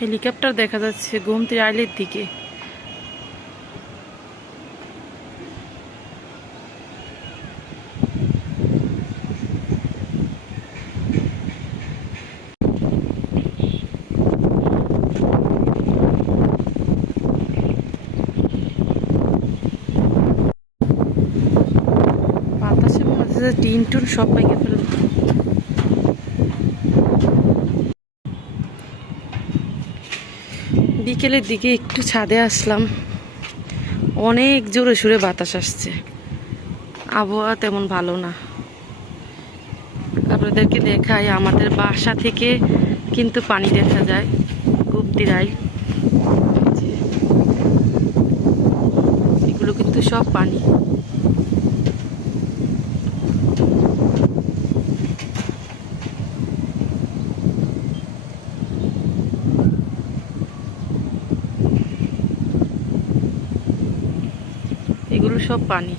Helicopter দেখা যাচ্ছে গোমতি আইলের দিকে। টিন টুন সব ভেঙে বিকেলের দিকে একটু ছাদে আসলাম। অনেক জোরে সুরে বাতাস আসছে। আবহাওয়া তেমন ভালো না। আপনাদেরকে দেখাই, আমাদের বাসা থেকে কিন্তু পানি দেখা যায় গুপ্তিরাই এগুলো কিন্তু সব পানি এগুলো সব পানি।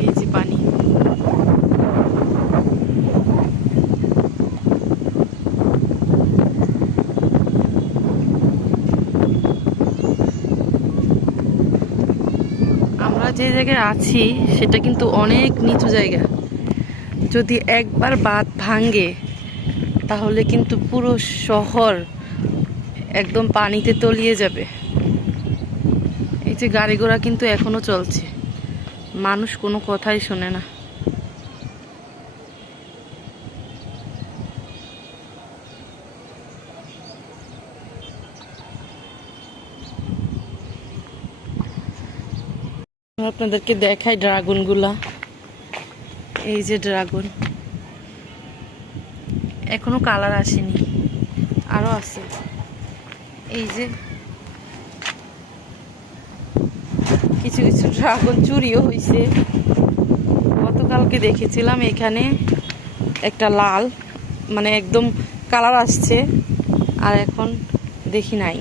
এই যে পানি। আমরা যে জায়গায় আছি, সেটা কিন্তু অনেক নিচু জায়গা। যদি একবার বাঁধ ভাঙ্গে তাহলে কিন্তু পুরো শহর একদম পানিতে তলিয়ে যাবে। যে গাড়ি ঘোড়া কিন্তু এখনও চলছে। মানুষ কোনো কথাই শোনে না। আপনাদেরকে দেখাই ড্রাগনগুলা। এই যে ড্রাগন। এখনও কালার আসেনি। আরও আছে। এই যে কিছু কিছু ড্রাগন চুরিও হয়েছে গতকালকে দেখেছিলাম এখানে একটা লাল মানে একদম কালার আসছে, আর এখন দেখি নাই।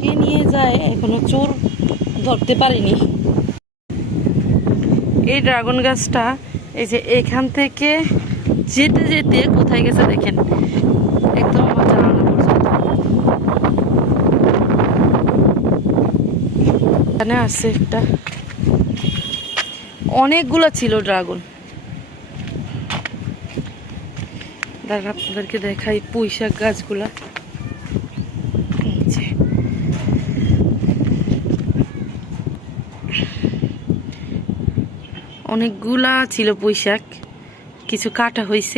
কে নিয়ে যায় এখনও চোর ধরতে পারিনি। এই ড্রাগন গাছটা, এই যে এখান থেকে যেতে যেতে কোথায় গেছে দেখেন একদম আমার জানালা পর্যন্ত এখানে আছে একটা। অনেকগুলো ছিল ড্রাগন। দাঁড়ান, আপনাদেরকে দেখাই পুঁই শাক গাছগুলা অনেকগুলা ছিল পুঁই শাক কিছু কাটা হয়েছে